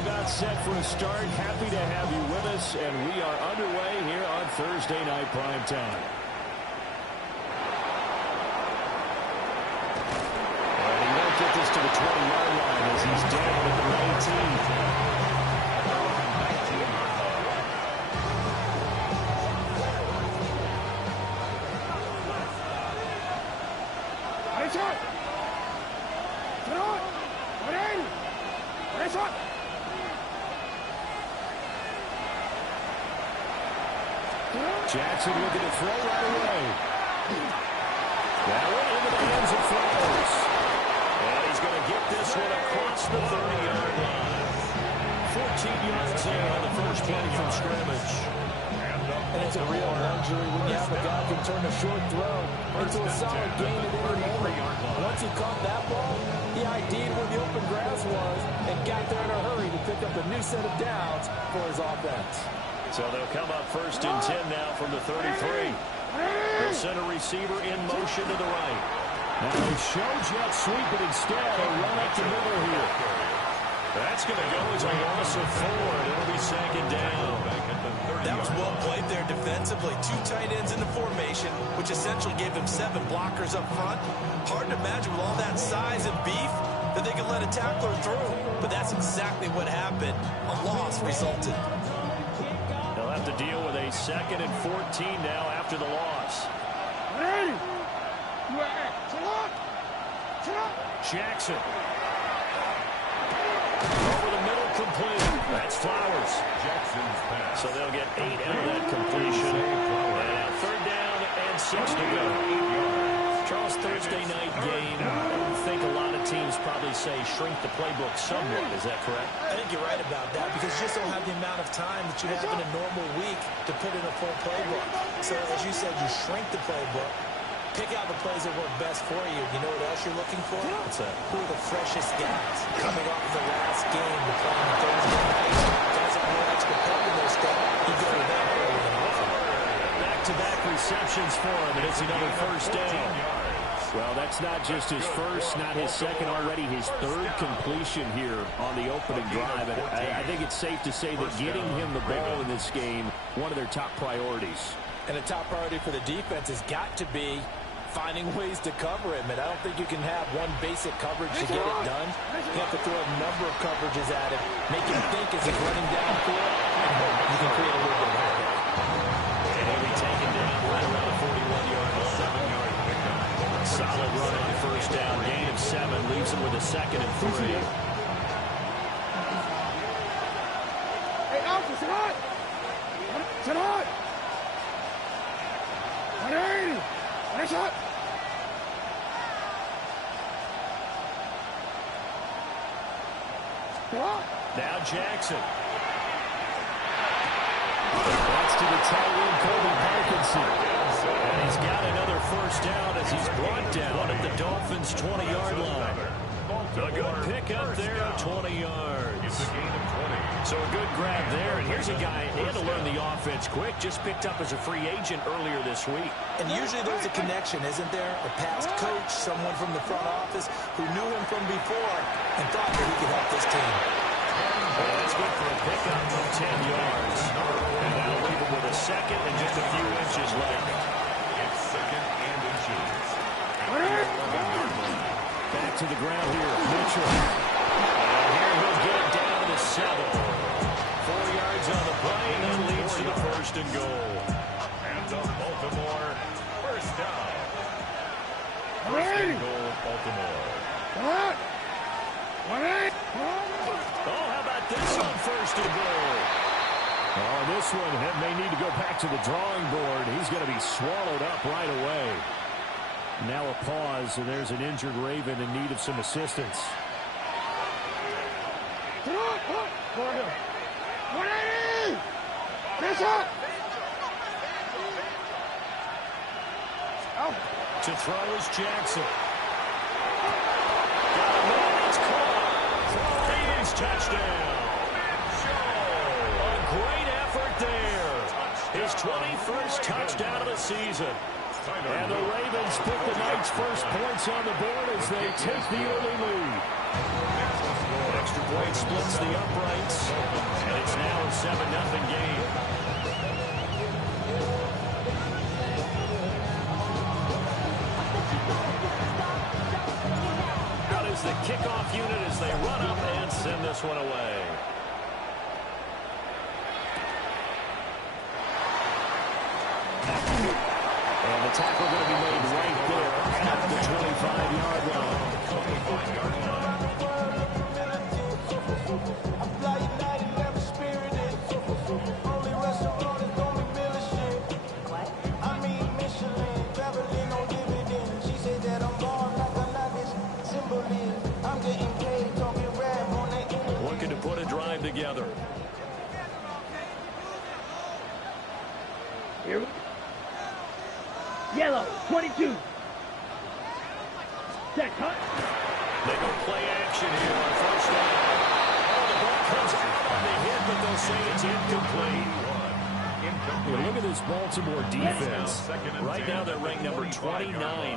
about set for a start. Happy to have you with us, and we are underway here on Thursday Night Primetime. And he won't get this to the 20-yard line as he's down at the 19. Jackson looking to throw right away. That one into the hands of Flowers. And he's going to get this one across the 30-yard line. 14 yards there on the first play from scrimmage. And it's a real luxury when you have a guy who can turn a short throw into a solid gain at any moment. Once he caught that ball, he ID'd where the open grass was and got there in a hurry to pick up a new set of downs for his offense. So they'll come up first and 10 now from the 33. They'll send a receiver in motion to the right. Now they show jet sweep, but instead a run up the middle here. That's going to go as a loss of 4, and it'll be second down. That was well played there defensively. 2 tight ends in the formation, which essentially gave him 7 blockers up front. Hard to imagine with all that size and beef that they could let a tackler through. But that's exactly what happened. A loss resulted. They'll have to deal with a 2nd and 14 now after the loss. Jackson. Over the middle, complete. That's Flowers. So they'll get 8 out of that completion. And 3rd down and 6 to go. Charles, Thursday night game. I think a lot of teams probably say shrink the playbook somewhat. Is that correct? I think you're right about that because you just don't have the amount of time that you have in a normal week to put in a full playbook. So as you said, you shrink the playbook, pick out the plays that work best for you. You know what else you're looking for? What's that? Who are the freshest guys coming off of the last game to play on Thursday night? Guys that more extra pep in their step, you go to them early than often. Back-to-back receptions for him, and it's another first down. Well, that's not just his first, not his second, already his 3rd completion here on the opening drive. And I think it's safe to say that getting him the ball in this game, one of their top priorities. And the top priority for the defense has got to be finding ways to cover him. And I don't think you can have one basic coverage to get it done. You have to throw a number of coverages at him, make him think as he's running downfield, and you can create a little bit of havoc. And he'll be taken down right around the 41-yard line. 7-yard pickup. Solid run on 1st down. Gain of 7 leaves him with a 2nd and 3. Hey, Alpha, sit on! Sit on! 180! Nice shot! Now Jackson. That's to the tight end, Kobe Parkinson. And he's got another 1st down as he's brought down at the Dolphins' 20-yard line. A good pick up there, 20 yards. So a good grab there. And here's a guy, he had to learn the offense quick, just picked up as a free agent earlier this week. And usually there's a connection, isn't there? A past coach, someone from the front office who knew him from before and thought that he could help this team. Well, that's good for a pickup of 10 yards. And that'll leave him with a 2nd and just a few inches left. It's 2nd and inches. Back to the ground here, Mitchell. And here he'll get it down to 7. 4 yards on the play, and that leads to the 1st and goal. And the Baltimore 1st down. 1st and goal, Baltimore. Oh, how about this on 1st and goal? Oh, this one may need to go back to the drawing board. He's going to be swallowed up right away. Now a pause, and there's an injured Raven in need of some assistance. To throw is Jackson. Got a man, it's caught. Ravens touchdown. A great effort there. His 21st touchdown of the season. And the Ravens put the night's first points on the board as they take the early lead. Extra point splits the uprights, and it's now a 7-0 game. Out is the kickoff unit as they run up and send this one away. And the tackle going to be made right there at the 25-yard line. Looking to put a drive together. Here we go. Yellow, 22. Set, cut. They go play action here on first down. Oh, the ball comes out on the hit, but they'll say it's incomplete. Hey, look at this Baltimore defense. Right now they're ranked number 29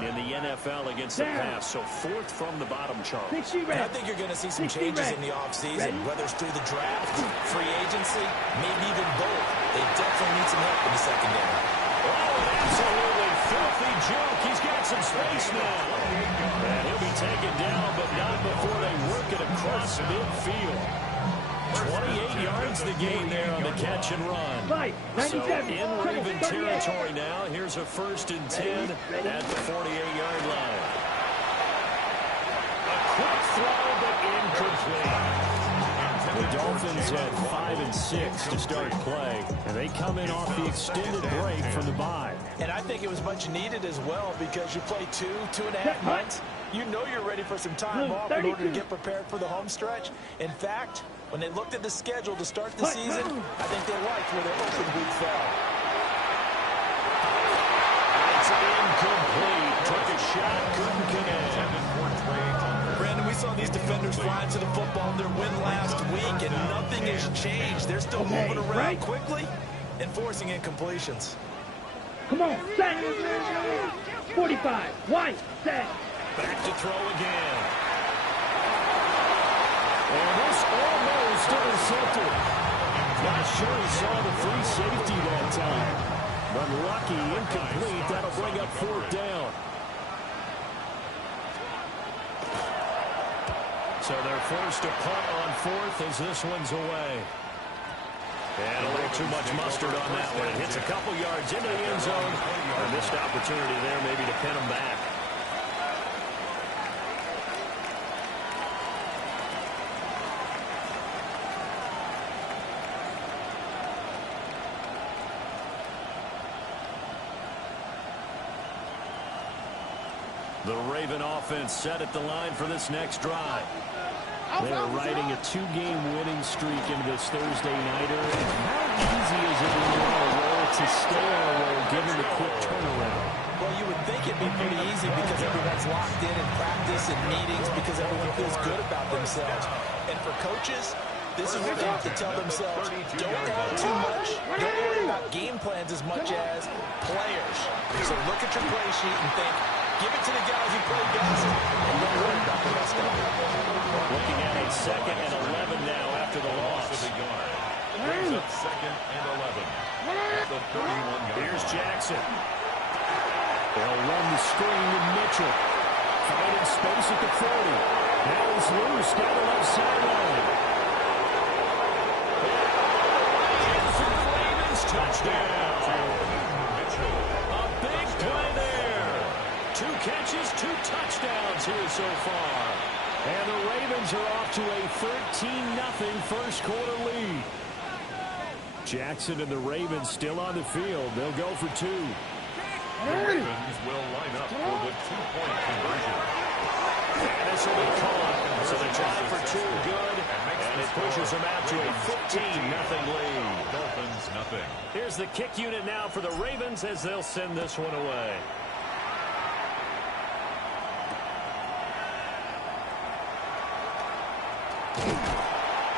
in the NFL against the pass, so fourth from the bottom chart. And I think you're going to see some changes in the offseason, whether it's through the draft, free agency, maybe even both. They definitely need some help in the secondary. Oh, an absolutely filthy joke. He's got some space now. And he'll be taken down, but not before they work it across midfield. 28 yards the gain there on the catch and run. So in Raven territory now. Here's a 1st and 10 at the 48-yard line. A quick throw, but incomplete. The Dolphins had 5 and 6 to start play, and they come in off the extended break from the bye. And I think it was much needed as well because you play 2.5 months. You know you're ready for some time off in order to get prepared for the home stretch. In fact, when they looked at the schedule to start the season, I think they liked where their open week fell. It's incomplete. Took a shot, couldn't connect. Brandon, we saw these defenders flying to the football in their win last week, and nothing has changed. They're still moving around quickly and forcing incompletions. Come on, set. 45, white, set. Back to throw again. And this almost intercepted. Not sure he saw the free safety that time. But lucky, incomplete. That'll bring up 4th down. So they're forced to punt on 4th as this one's away. And a little too much mustard on that one. It hits a couple yards into the end zone. A missed opportunity there maybe to pin them back. The Raven offense set at the line for this next drive. They're riding a 2-game winning streak into this Thursday nighter. And how easy is it when you're on a roll to stay on a roll given the quick turnaround? Well, you would think it'd be pretty easy because everyone's locked in practice and meetings because everyone feels good about themselves. And for coaches, this is what they have to tell themselves. Don't have too much. Don't worry about game plans as much as players. So look at your play sheet and think, give it to the guys who play best, and don't worry about the rest of them. Looking at it 2nd and 11 now after the loss. Brings up 2nd and 11 at the 31-yard. Here's Jackson. They'll run the screen with Mitchell. Finding space at the 40. Now he's loose down the left sideline. Ravens touchdown. Mitchell. A big play there. 2 catches, 2 touchdowns here so far. And the Ravens are off to a 13-0 first quarter lead. Jackson and the Ravens still on the field. They'll go for 2. The Ravens will line up for the 2-point conversion. And this will be caught. So they try for 2 good. And it pushes them out to a 15-0 lead. Dolphins, nothing. Here's the kick unit now for the Ravens as they'll send this one away.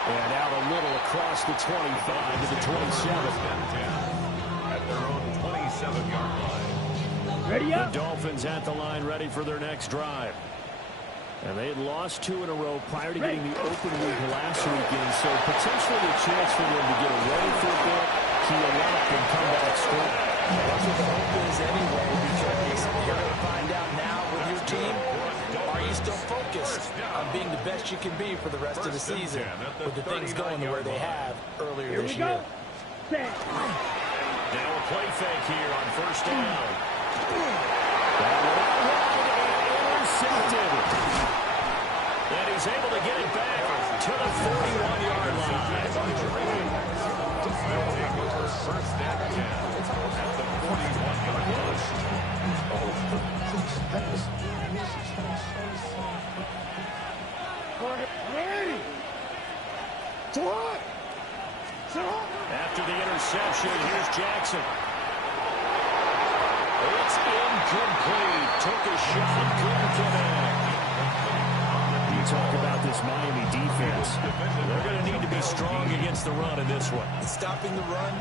And out a little across the 25 to the 27. At their own 27-yard line. Ready The up. Dolphins at the line, ready for their next drive. And they had lost 2 in a row prior to getting the open week last weekend, so potentially a chance for them to get away for a bit, heal up, and come back strong. That's what the hope is anyway, because you're going to find out now with your team, are you still focused on being the best you can be for the rest of the season with the things going the way they have earlier this year? Set. Now a play fake here on first down. That one out wide and intercepted. And he's able to get it back to the 41-yard line. First and 10 at the 41-yard line. After the interception, here's Jackson. It's incomplete. Took a shot, couldn't connect. You talk about this Miami defense. They're going to need to be strong against the run in this one. Stopping the run,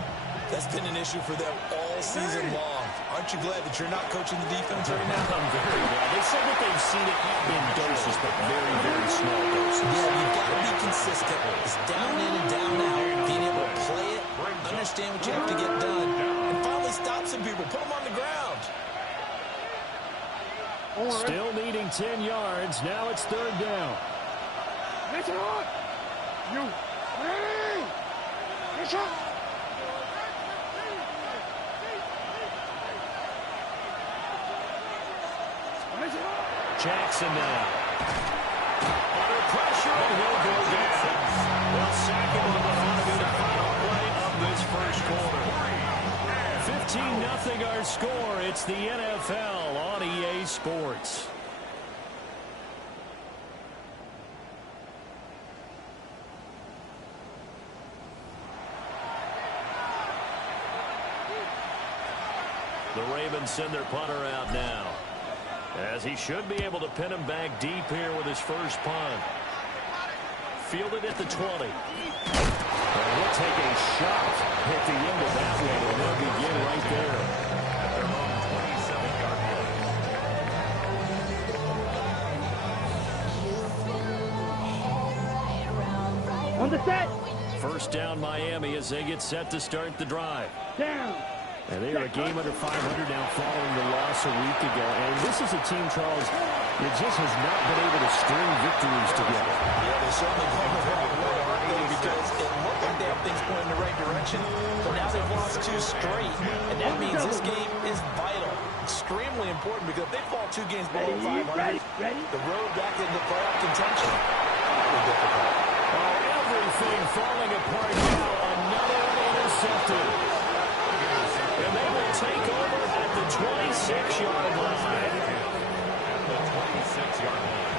that's been an issue for them all season long. Aren't you glad that you're not coaching the defense right now? I'm very glad. They said that they've seen it in doses, but very, very small doses. Yeah, you've got to be consistent. It's down in and down out. Being able to play it, understand what you have to get done, and finally stop some people. Put them on the ground. Still needing 10 yards. Now it's third down. That's it on. You. Ready. That's up. Jackson now. Under pressure, and he'll go down. They'll sack him on what ought to be the final play of this first quarter. 15-0 our score. It's the NFL on EA Sports. The Ravens send their punter out now, as he should be able to pin him back deep here with his first punt. Fielded at the 20. And he'll take a shot at the end of that one, and they'll begin right there. At their own 27-yard line. On the set. First down Miami as they get set to start the drive. Down. And they are a game under 500 now following the loss a week ago. And this is a team, Charles, that just has not been able to string victories together. Yeah, they certainly come with hard work, aren't they? Because it looked like they have things going in the right direction, but now they've lost 2 straight. And that means this game is vital, extremely important, because if they fall 2 games below 500, the road back into playoff contention will be difficult. Oh, everything falling apart now. Another intercepted. And they will take over at the 26-yard line. At the 26-yard line.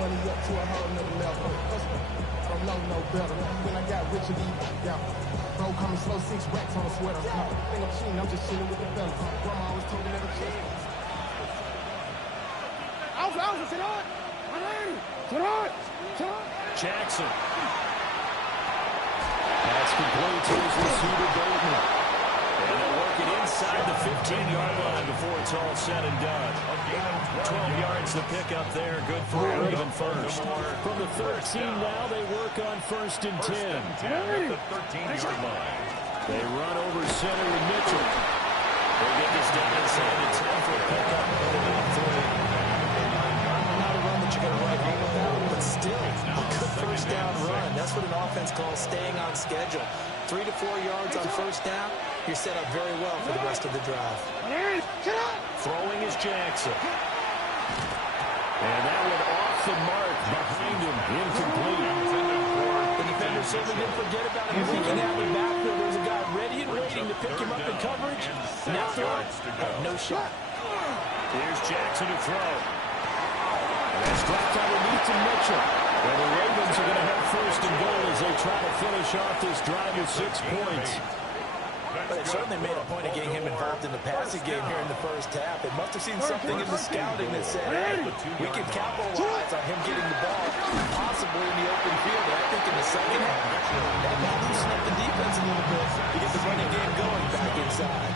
Money up to a whole nother level. Don't know no better. When I got rich and yeah. Bro, coming slow, 6 racks on a sweater. Think I'm cheating, I'm just chilling with the fellas. Grandma always told me never cheat. Alpha, sit on. Jackson. That's complete to his receiver, Bateman. And they'll work it inside the 15-yard line before it's all said and done. 12 yards to pick up there. Good for a Raven first. From the 13 now, they work on first and 10. At the 13-yard line. They run over center with Mitchell. They get this down inside the 10 for a pickup. Not a run that you're going to run home without, but still a good first down run. That's what an offense calls staying on schedule. 3 to 4 yards on first down, you're set up very well for the rest of the drive. Throwing is Jackson. And that one off the mark behind him, incomplete. The defender certainly didn't forget about him. Looking at the backfield, there's a guy ready and waiting to pick him up in coverage. Now throw, no shot. Here's Jackson to throw. And that's dropped underneath to Mitchell. And the Ravens are going to have first and goal as they try to finish off this drive with 6 points. But they certainly made a point of getting him involved in the passing game here in the first half. They must have seen something in the scouting that said, hey, we can capitalize on him getting the ball, possibly in the open field. And I think in the second half, that may loosen up the defense a little bit to get the running game going back inside.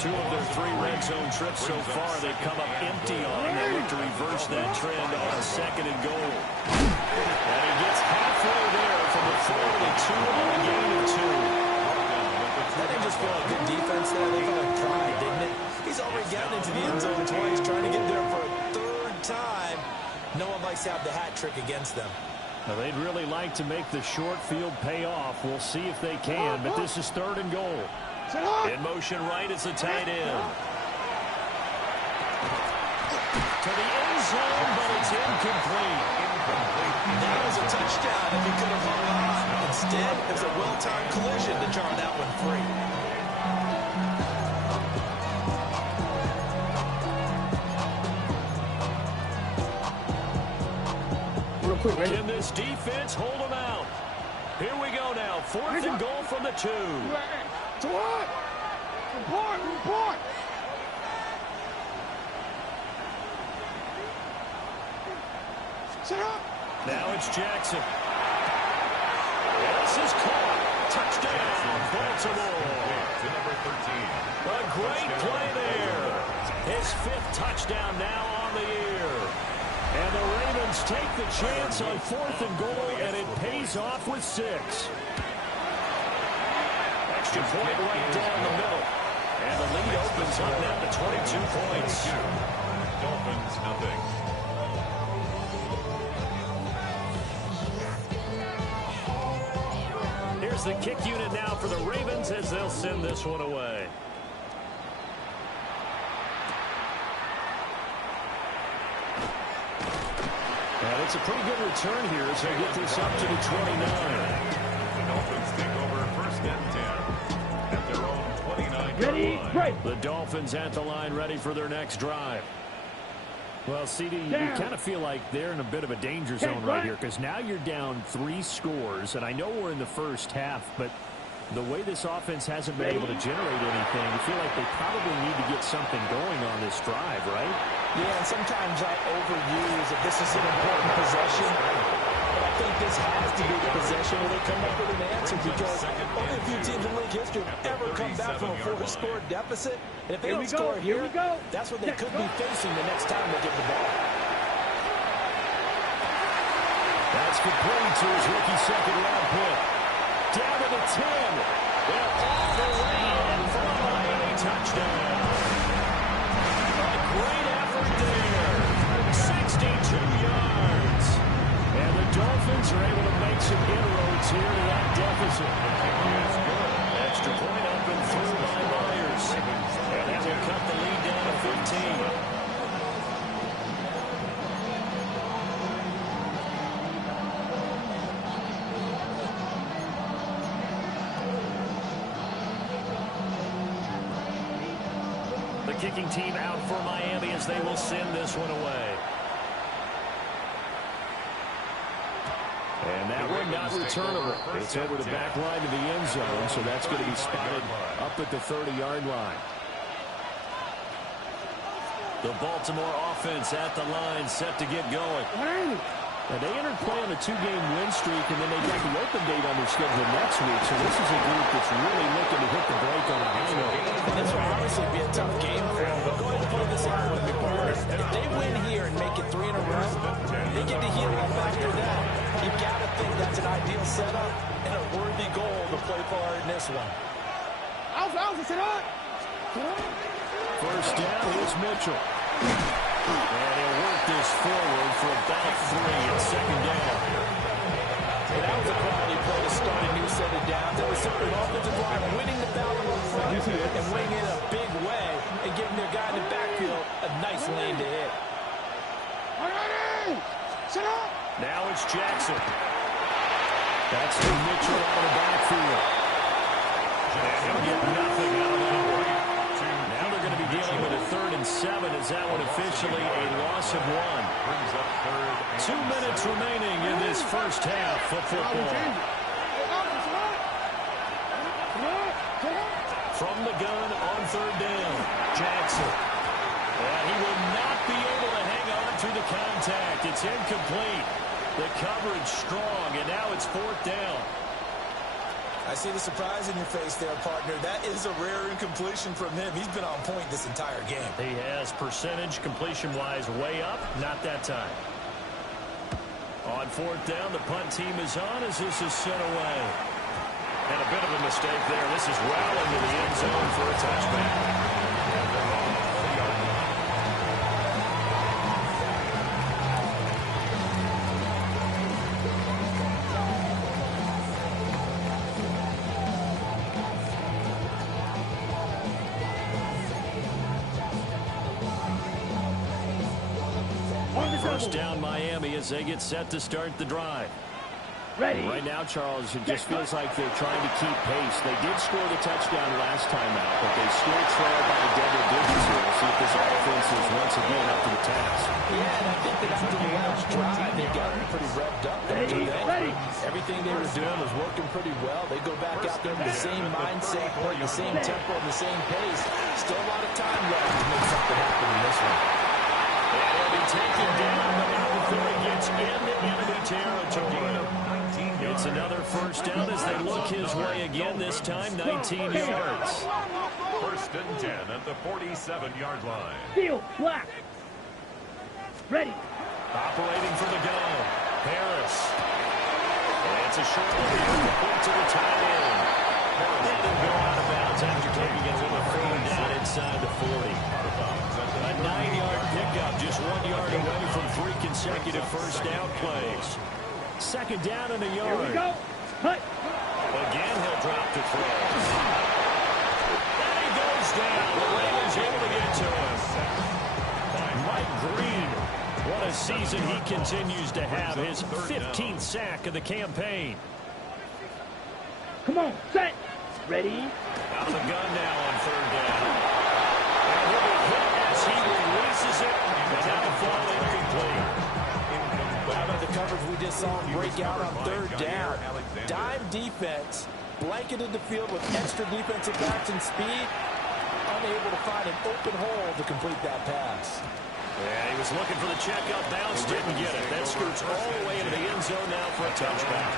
2 of their 3 red zone trips so far, they've come up empty on. They look to reverse that trend on 2nd and goal. And he gets halfway there from the 42 on a gain of 2. That didn't just feel like good defense there. They felt like pride, didn't it? He's already gotten into the end zone twice, trying to get there for a 3rd time. No one likes to have the hat trick against them. Now, they'd really like to make the short field pay off. We'll see if they can, but this is 3rd and goal. In motion right is the tight end. To the end zone, but it's incomplete. That was a touchdown if he could have hung on. Instead, it was a well-timed collision to jar that one free. Real quick, ready? Can this defense hold them out? Here we go now. 4th and goal from the 2. To what? Report. Sit up. Now it's Jackson. This is caught. Touchdown, Baltimore. To number 13. A great play there. His 5th touchdown now on the year. And the Ravens take the chance on 4th and goal, and it pays off with 6. Extra point right down the middle. And the lead opens up now to 22 points. Dolphins, nothing. Here's the kick unit now for the Ravens as they'll send this one away. And it's a pretty good return here as they get this up to the 29. The Dolphins take over 1st and 10 at their own 29-yard Ready, line. break. The Dolphins at the line ready for their next drive. Well, CD, you kind of feel like they're in a bit of a danger zone right here because now you're down 3 scores, and I know we're in the first half, but the way this offense hasn't been able to generate anything, you feel like they probably need to get something going on this drive, right? Yeah, and sometimes I overuse if this is an important possession. But I think this has to be the possession where they come up with an answer because only a few teams in league history have ever come back from a 4-score deficit. And if they don't score here, that's what they could be facing the next time they get the ball. That's complete to his rookie 2nd-round pick. Down to the 10. They're all the way in for a Miami touchdown. A great effort there. 62 yards. And the Dolphins are able to make some inroads here to that deficit. Extra point up and through by Myers. And that will cut the lead down to 15. The kicking team out for Miami as they will send this one away. And that one not returnable. It's over the back line to the end zone, so that's going to be spotted up at the 30-yard line. The Baltimore offense at the line, set to get going. Now, they entered play on a 2-game win streak, and then they got the open date on their schedule next week, so this is a group that's really looking to hit the break on a high note. This will obviously be a tough game for them, but go ahead and play this out with me, partner. If they win here and make it 3 in a row, they get to heal off after that. You've got to think that's an ideal setup and a worthy goal to play for in this one. First down, here's Mitchell. And he'll work this forward for about 3 at 2nd down. And that was a quality play to start a new set of downs. That was simply an offensive line winning the battle in front and winning in a big way and giving their guy in the backfield a nice lane to hit. Now it's Jackson. That's to Mitchell out of the backfield. And he'll get nothing out of that one. Now they're going to be dealing with a 3rd and 7 as that one officially a loss of 1. Brings up 3rd and 2 minutes remaining in this first half of football. answer. And he will not be able to hang on to the contact. It's incomplete. The coverage strong, and now it's 4th down. I see the surprise in your face there, partner. That is a rare incompletion from him. He's been on point this entire game. He has percentage completion-wise way up. Not that time. On 4th down, the punt team is on as this is sent away. And a bit of a mistake there. This is well into the end zone for a touchback. First down Miami as they get set to start the drive. Ready. Right now, Charles, it just feels like they're trying to keep pace. They did score the touchdown last time out, but they still trail by double digits here. We'll see if this offense is once again up to the task. Yeah, and I think that after the last drive, they got pretty revved up there today. Everything they were doing was working pretty well. They go back out there with the same mindset, playing the same tempo, and the same pace. Still a lot of time left to make something happen in this one. And he'll be taken down, but now before he gets into enemy territory. It's another first down as they look his way again, this time 19 yards. 1st and 10 at the 47-yard line. Field, black. Ready. Operating for the go. Harris. And it's a short one here to the tight end. Let him go out of bounds after taking it with a 4 down inside the 40. A 9-yard pickup, just 1 yard away from 3 consecutive first down plays. 2nd down and a yard. Here we go. Cut. Again, he'll drop to throw. And he goes down. The Ravens able to get to him. Mike Green. What a season he continues to have. His 15th sack of the campaign. Come on, set. Ready. Out of the gun now on 3rd down. And he'll be hit as he releases it. And now the ball incomplete. How about the coverage we just saw him break out on 3rd down? Dime defense, blanketed the field with extra defensive backs and speed, unable to find an open hole to complete that pass. Yeah, he was looking for the checkup bounce, didn't get it. That scoots all the way into the end zone now for a touchback.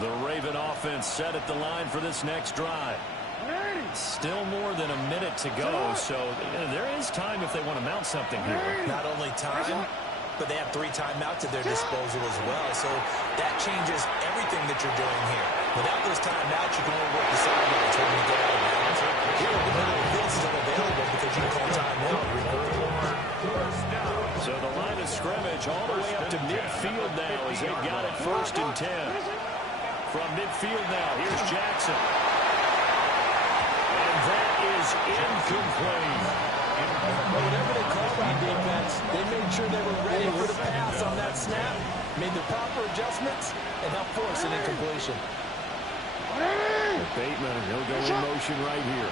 The Raven offense set at the line for this next drive. Still more than a minute to go, so there is time if they want to mount something here. Not only time, but they have 3 timeouts at their disposal as well. So that changes everything that you're doing here. Without those timeouts, you can only work the sidelines when you get out of bounds. Here, the middle of the field's still available because you can call timeout. So the line of scrimmage all the way up to midfield now as they've got it 1st and 10. From midfield now, here's Jackson. And that is incomplete. But whatever they called on defense, they made sure they were ready for the pass on that snap, made the proper adjustments, and helped force an incompletion. Bateman, he'll go in motion right here.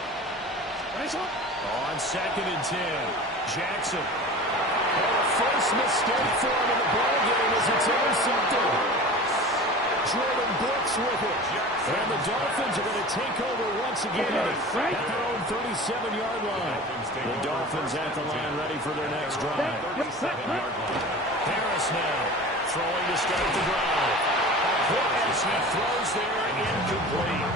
On 2nd and 10, Jackson. And the first mistake for him in the ballgame as it's intercepted. Jordan Brooks with it. And the Dolphins are going to take over once again at their own 37-yard line. The Dolphins at the line ready for their next drive. Harris now throwing to start the drive. As he throws there, incomplete.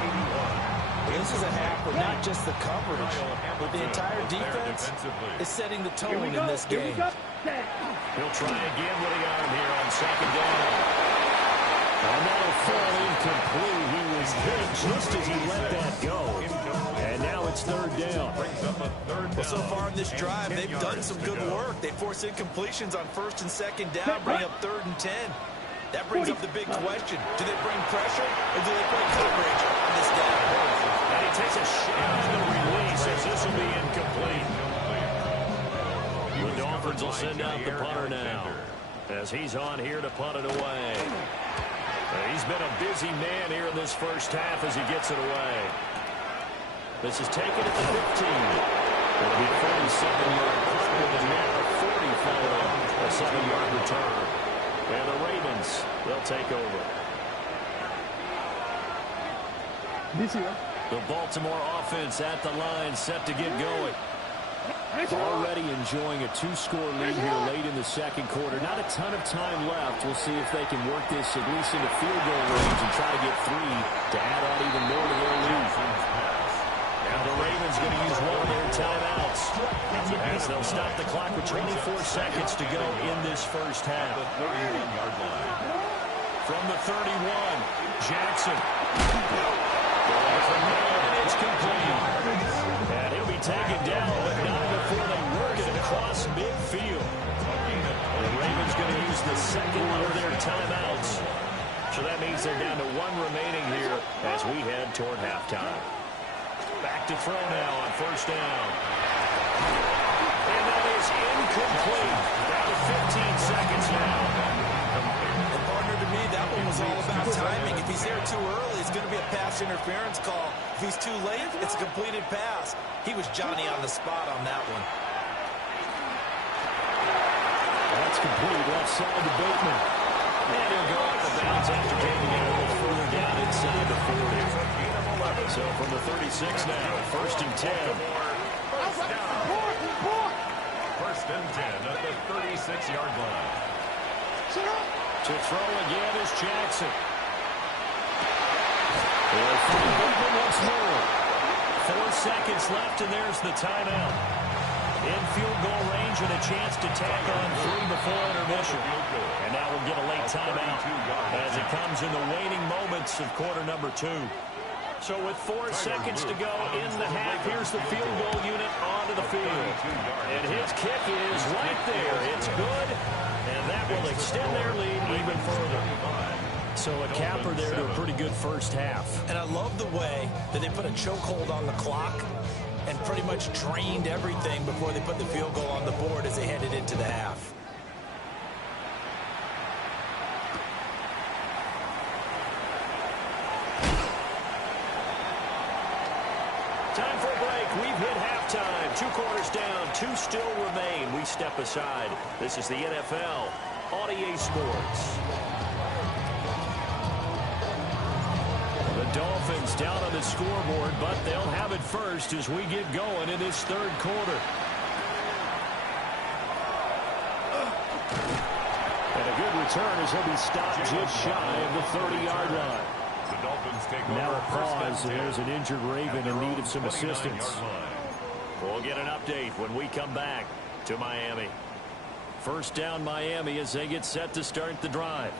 This is a half where not just the coverage, but the entire defense is setting the tone in this game. He'll try again with the arm here on 2nd down. Another fall incomplete. He was hit just as he let that go. And now it's 3rd down. Well, so far in this drive, they've done some good work. They force incompletions on 1st and 2nd down, bring up 3rd and 10. That brings up the big question. Do they bring pressure or do they play coverage on this guy? And he takes a shot on the release as this will be incomplete. The Dolphins will send out the punter now as he's on here to punt it away. He's been a busy man here in this first half as he gets it away. This is taken at the 15. It'll be a 47-yard punt with a net of 40 following a 7-yard return. And the Ravens, they'll take over. The Baltimore offense at the line, set to get going. Already enjoying a 2-score lead here late in the second quarter. Not a ton of time left. We'll see if they can work this at least into field goal range and try to get 3 to add on even more to their lead. Now the Ravens going to use one of their timeouts as they'll stop the clock with 24 seconds to go in this first half. From the 31, Jackson. And it's complete. And he'll be taken down, but not before they work it across midfield. The Ravens going to use the second of their timeouts. So that means they're down to 1 remaining here as we head toward halftime. Back to throw now on first down. And that is incomplete. Down to 15 seconds now. And partner, to me, that one was all about timing. If he's there too early, it's going to be a pass interference call. If he's too late, it's a completed pass. He was Johnny on the spot on that one. That's complete left side to Bateman. And he'll go off the bounds after taking it a little further down inside the 40. So from the 36 now, first and 10. First and 10 at the 36-yard line. To throw again is Jackson. They'll find Bateman once more. 4 seconds left, and there's the timeout. In field goal range and a chance to tack on 3 before intermission. And now we'll get a late timeout as it comes in the waning moments of quarter number 2. So with 4 seconds to go in the half, here's the field goal unit onto the field. And his kick is right there. It's good, and that will extend their lead even further. So a capper there to a pretty good first half. And I love the way that they put a chokehold on the clock and pretty much drained everything before they put the field goal on the board as they headed into the half. Time for a break. We've hit halftime. 2 quarters down. 2 still remain. We step aside. This is the NFL on EA Sports. The Dolphins down on the scoreboard, but they'll have it first as we get going in this third quarter. And a good return as he'll be stopped just shy of the 30-yard line. The Dolphins take Now over a pause, and there's an injured Raven in need of some assistance. We'll get an update when we come back to Miami. First down Miami as they get set to start the drive.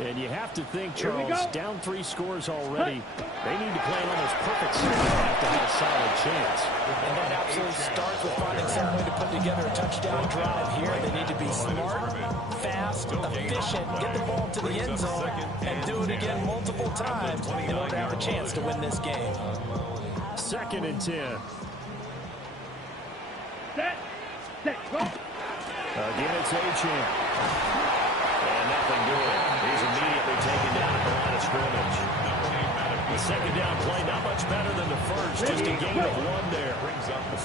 And you have to think, Charles, down 3 scores already. They need to play an almost perfect second half to have a solid chance. And that absolutely starts with finding some way to put together a touchdown drive here. They need to be smart, fast, efficient, get the ball to the end zone, and do it again multiple times in order to have a chance to win this game. Second and 10. Set, go. Again, it's Achane. And nothing doing. He's immediately taken down at the line of scrimmage. The second down play, not much better than the first. Just a gain of 1 there.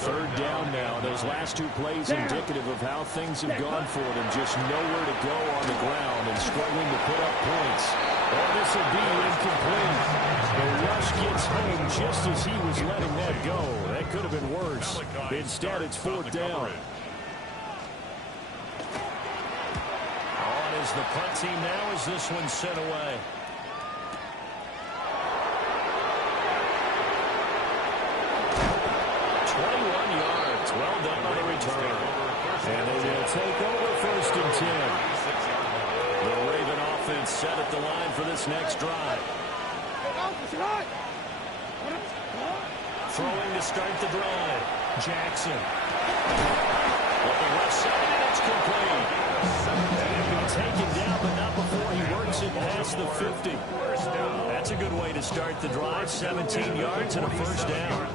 Third down now. Those last 2 plays indicative of how things have gone for them. Just nowhere to go on the ground and struggling to put up points. Oh, this will be incomplete. The rush gets home just as he was letting that go. That could have been worse. Instead, it's 4th down. On is the punt team now as this one's sent away. Well done on the return. And they will take over first and 10. The Raven offense set at the line for this next drive. Throwing to start the drive. Jackson. Looking left side, and it's complete. And he'll be taken down, but not before he works it past the 50. That's a good way to start the drive. 17 yards and a first down.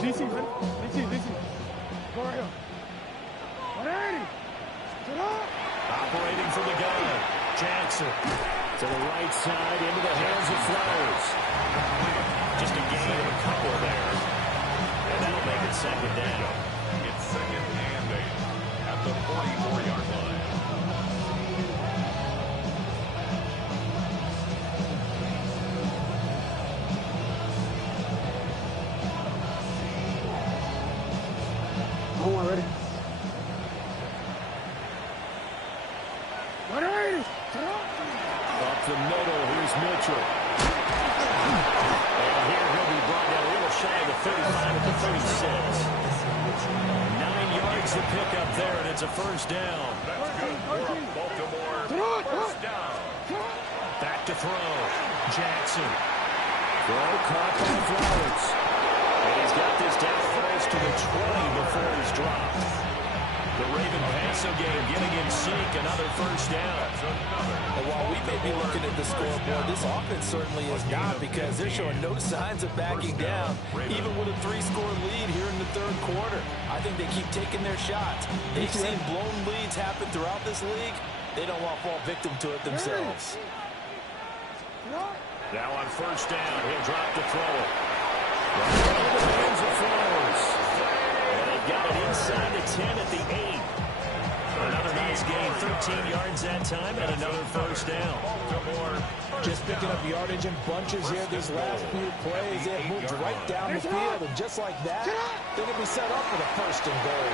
DC, man. DC. Go right here. Operating from the gun. Jackson to the right side into the hands of Flowers. Just a gain of a couple there. And that'll make it second down. It's second and 8 at the 44-yard line. Ready? Up the middle, here's Mitchell. And here he'll be brought down a little shy of the 35 at the 36. 9 yards to pick up there, and it's a first down. That's good for Baltimore. First down. Back to throw. Jackson. Throw caught by Flowers. And he's got this down close to the 20 before he's dropped. The Raven passing game getting in sync, another first down. And while we may be looking at the scoreboard, this offense certainly is not, because they're showing no signs of backing down, even with a 3-score lead here in the third quarter. I think they keep taking their shots. They've seen blown leads happen throughout this league. They don't want to fall victim to it themselves. Now on first down, he'll drop the throw. Right into the hands of Flowers. And they got it inside the 10 at the 8. Another nice gain, 13 yards that time, and another first down. Just picking up yardage in bunches here these last few plays. They have moved right down the field, and just like that, they're going to be set up for the first and goal.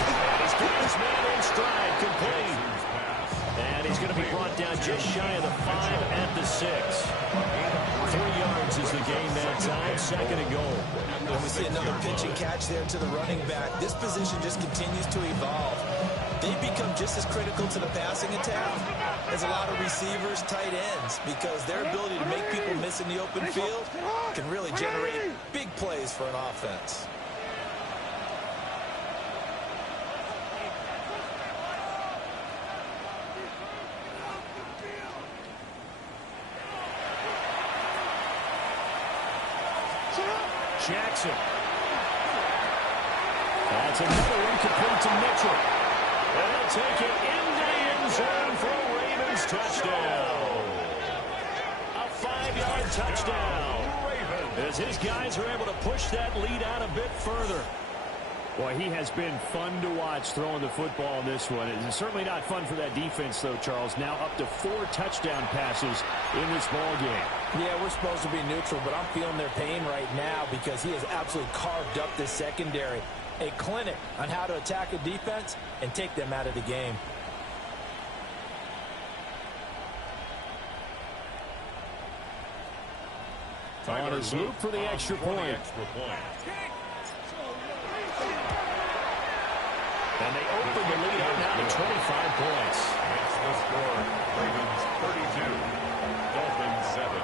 And he's got his man in stride, complete. And he's going to be brought down just shy of the 5 at the 6. 3 yards is the gain that time, second and goal. And we see another pitch and catch there to the running back. This position just continues to evolve. They've become just as critical to the passing attack as a lot of receivers, tight ends, because their ability to make people miss in the open field can really generate big plays for an offense. Jackson. That's another incomplete to Mitchell. And they'll take it into the end zone for a Ravens touchdown. A 5-yard touchdown. As his guys are able to push that lead out a bit further. Boy, he has been fun to watch throwing the football in this one. It's certainly not fun for that defense, though, Charles. Now up to 4 touchdown passes in this ball game. Yeah, we're supposed to be neutral, but I'm feeling their pain right now because he has absolutely carved up this secondary. A clinic on how to attack a defense and take them out of the game. On his loop for the extra point. And they open the lead up now to 25 points. That's the score. Ravens 32, Dolphins 7.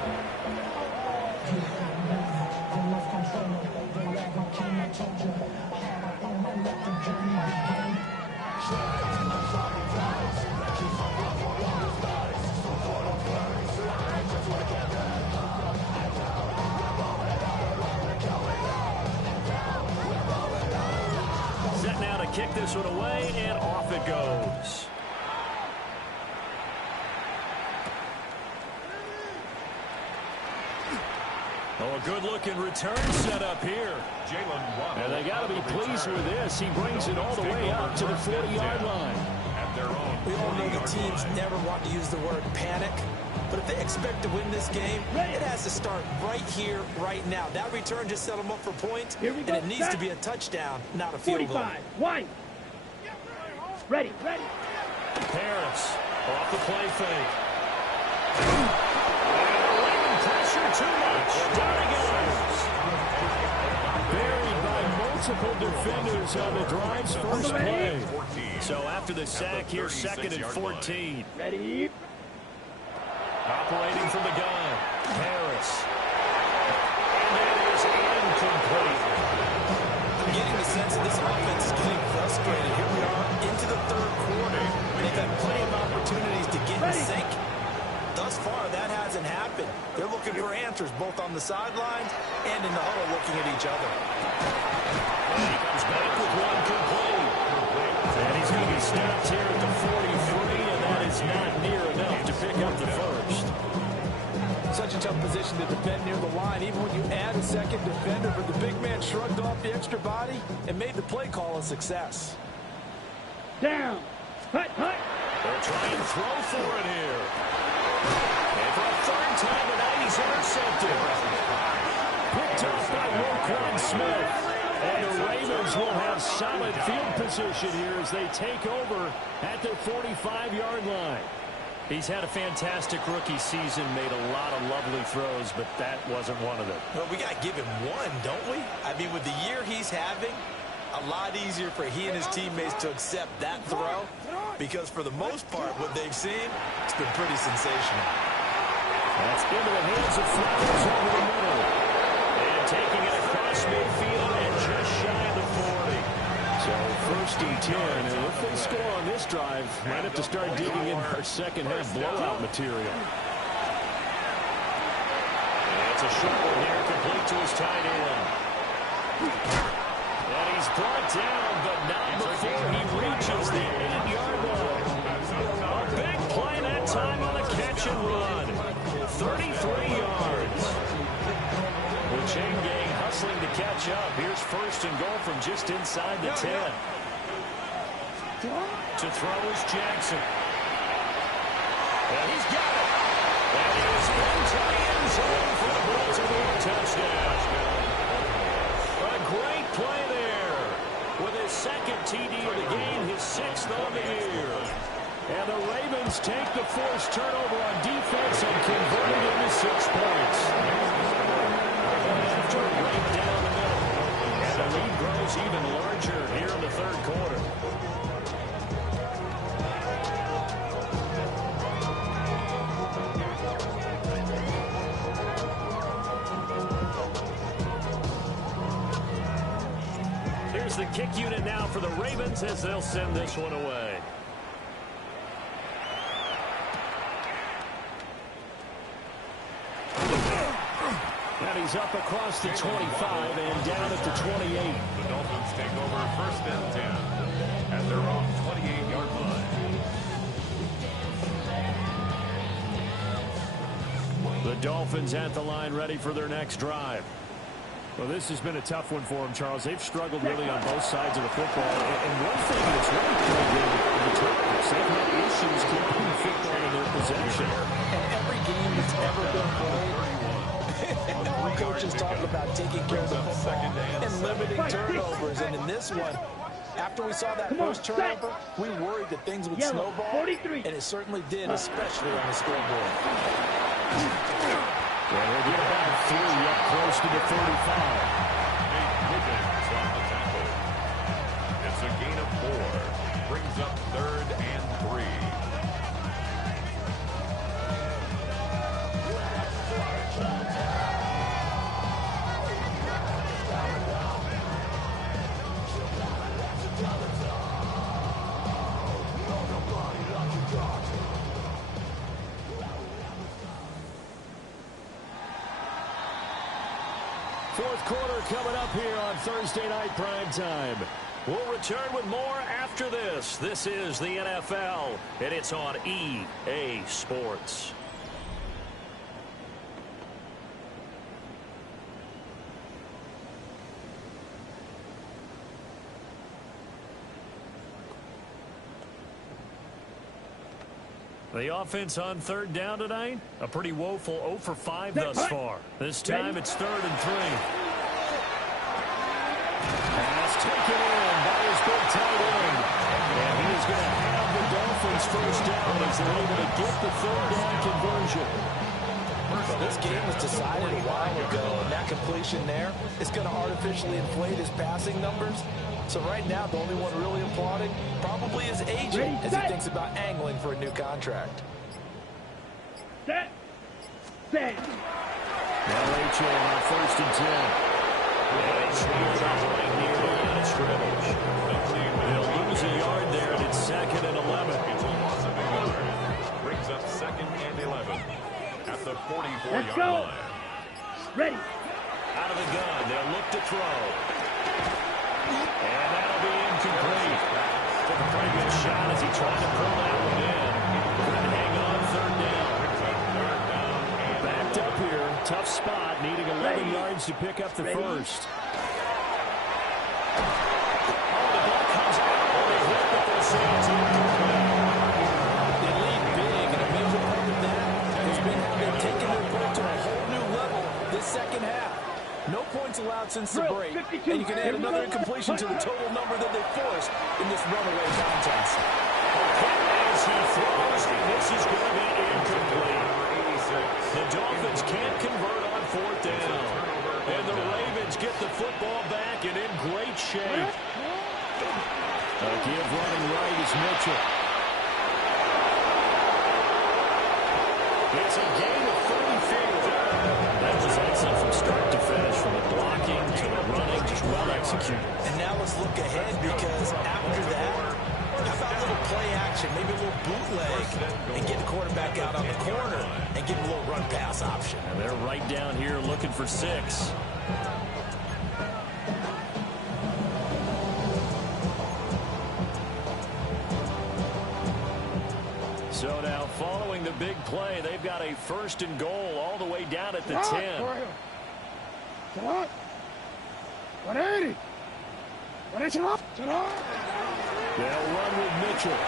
Set now to kick this one away, and off it goes. Oh, a good-looking return set up here. And they got to be pleased with this. He brings it all the way up to the 40-yard line. We all know the teams never want to use the word panic, but if they expect to win this game, it has to start right here, right now. That return just set them up for points, and it needs to be a touchdown, not a field goal. 45, wide. Ready. Harris off the play fake. Pressure too much. Down he goes. Buried by multiple defenders on the drive's first play. So after the sack here, second and 14. Ready. Operating from the gun. Harris. And that is incomplete. I'm getting the sense that this offense is getting frustrated. Here we are into the third quarter. They've had plenty of opportunities to get in sync. Thus far, that hasn't happened. They're looking for answers both on the sidelines and in the huddle looking at each other. And he comes back with one complete. And he's going to be stopped here at the 43, and that is not near enough to pick up the first. Such a tough position to defend near the line, even when you add a second defender, but the big man shrugged off the extra body and made the play call a success. Down. Hut, hut. They'll try and throw for it here. And for a third time tonight, he's intercepted. Picked off by Roquan Smith. And the Ravens will have solid field position here as they take over at the 45-yard line. He's had a fantastic rookie season, made a lot of lovely throws, but that wasn't one of them. Well, we got to give him one, don't we? I mean, with the year he's having, a lot easier for he and his teammates to accept that throw, because for the most part, what they've seen, it's been pretty sensational. That's into the hands of Flowers over the middle. And taking it across midfield and just shy of the 40. So first and 10, and if they score on this drive, might have to start digging in our second half blowout material. And it's a short one here, complete to his tight end. And he's brought down, but not before he reaches the 8-yard line. A big play that time on the catch and run. 33 yards. The chain gang hustling to catch up. Here's first and goal from just inside the 10. To throw is Jackson. And he's got it. And he is into the end zone for the Baltimore touchdown. A great play there. With his second TD of the game, his sixth on the year. And the Ravens take the forced turnover on defense and convert it into 6 points. After right down the middle. And the lead grows even larger here in the third quarter. Here's the kick unit now for the Ravens as they'll send this one away. And he's up across the 25 and down at the 28. The Dolphins take over first and 10 at their own 28-yard line. The Dolphins at the line ready for their next drive. Well, this has been a tough one for them, Charles. They've struggled really on both sides of the football. And one thing that's really played in the Chargers, they've had issues keeping the football in their possession. And every game that's ever been played, coaches talking about taking care of the football and limiting turnovers. And in this one, after we saw that first turnover, we worried that things would snowball. 43. And it certainly did, especially on the scoreboard. And he'll get about 3 up close to the 35. Wiggins on the tackle. It's a gain of 4. Brings up 3rd and 3. Fourth quarter coming up here on Thursday Night Primetime. We'll return with more after this. This is the NFL, and it's on EA Sports. The offense on third down tonight, a pretty woeful 0 for 5 thus far. This time it's 3rd and 3. Pass taken in by his big tight end. And he is going to have the Dolphins first down as they're able to get the 3rd down conversion. So this game was decided a while ago, and that completion there is going to artificially inflate his passing numbers. So right now, the only one really applauding probably his agent as he thinks about angling for a new contract. Set. Set. Now H.A. on 1st and 10. And it's right near the line of scrimmage. They'll lose a yard there, and it's 2nd and 11. It's a loss of a yard. Brings up 2nd and 11 at the 44-yard line. Ready. Out of the gun, they'll look to throw. And that'll be incomplete. Took a pretty good shot as he tried to pull that one in. Couldn't hang on third down. Backed up here. Tough spot. Needing 11 yards to pick up the first. Oh, the ball comes out on the hit, but they say it's incomplete. They lead big, and a major part of that has been how they've taken their play to a whole new level this second half. No points allowed since the break, and you can add another incompletion to the total number that they forced in this runaway contest. As he throws, and this is going to be incomplete. The Dolphins can't convert on fourth down. And the Ravens get the football back and in great shape. A give running right is Mitchell. It's a gain of 34. That was excellent from start to finish, from the blocking to the running, just well executed. And now let's look ahead, because after that, how about a little play action, maybe a little bootleg, and get the quarterback out on the corner and give him a little run pass option. And they're right down here looking for 6. So now, following the big play, they've got a 1st and goal all the way down at the 10. 180. They'll run with Mitchell.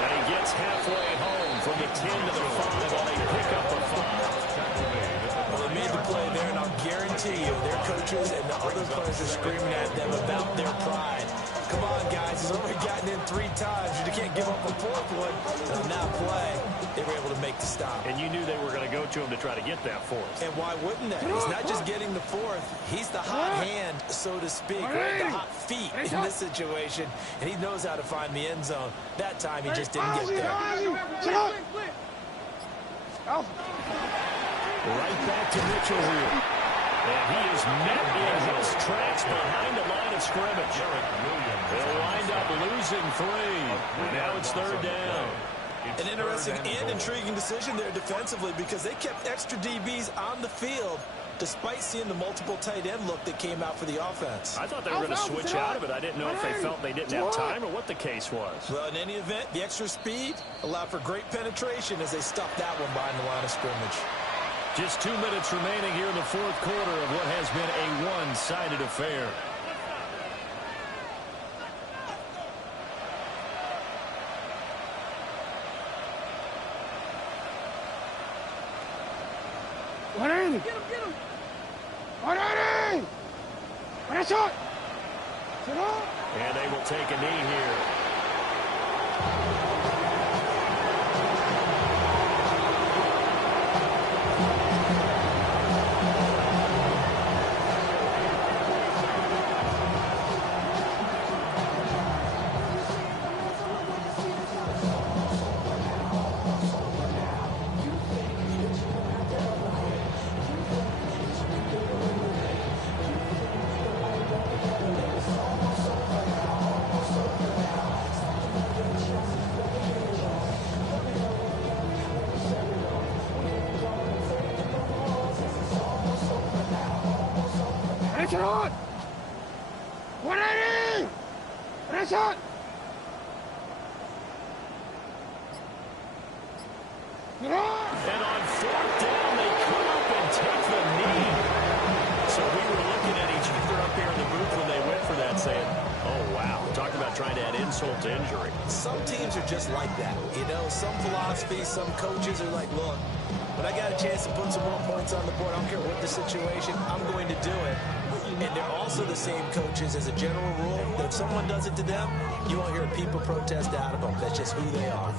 And he gets halfway home from the 10 to the 5 on a pickup of 5. Well, they made the play there, and I'll guarantee you their coaches and the other players are screaming at them about their pride. Come on, guys. He's already gotten in 3 times. You can't give up a 4th one. And on that play, they were able to make the stop. And you knew they were going to go to him to try to get that 4th. And why wouldn't they? He's not just getting the 4th. He's the hot hand, so to speak, right? The hot feet in this situation. And he knows how to find the end zone. That time, he just didn't get there. Right back to Mitchell here. And he is met in his tracks behind the line of scrimmage. They'll wind up losing 3. And now it's 3rd down. An interesting and intriguing decision there defensively, because they kept extra DBs on the field despite seeing the multiple tight end look that came out for the offense. I thought they were going to switch out of it. I didn't know if they felt they didn't have time or what the case was. Well, in any event, the extra speed allowed for great penetration as they stuffed that one behind the line of scrimmage. Just 2 minutes remaining here in the 4th quarter of what has been a one-sided affair. Get him! 180! And they will take a knee here. on! 180! Press on! And on 4th down, they come up and take the knee. So we were looking at each other up here in the booth when they went for that, saying, oh, wow. Talk about trying to add insult to injury. Some teams are just like that. You know, some philosophies, some coaches are like, look, when I got a chance to put some more points on the board, I don't care what the situation, I'm going to do it. And they're also the same coaches, as a general rule, that if someone does it to them, you won't hear a peep of protest out of them. That's just who they are.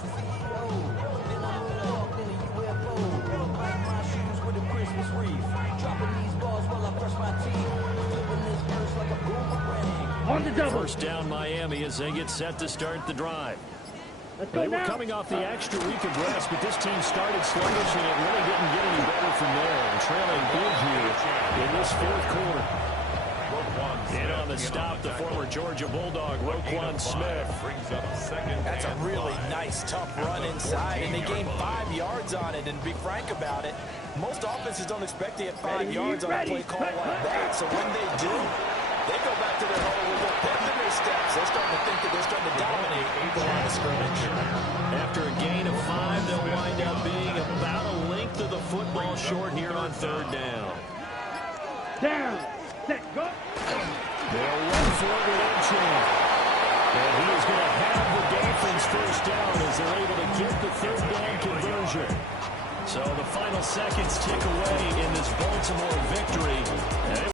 On the double. First down Miami as they get set to start the drive. Let's go They were now. coming off the extra week of rest, but this team started sluggish, and it really didn't get any better from there. And trailing big here in this 4th quarter. And on the stop, the former Georgia Bulldog, Roquan Smith. That's a really nice, tough run inside, and they gained 5 yards on it. And to be frank about it, most offenses don't expect to get 5 yards on a play call like that. So when they do, They go back to their hole with a pep in their steps. They're starting to think that they're starting to dominate the line of scrimmage. After a gain of 5, they'll wind up being about a length of the football short here on third down. Down. Set. Go. They'll run for it with Ochoa. And he is going to have the Dolphins first down as they're able to get the third down conversion. So the final seconds tick away in this Baltimore victory.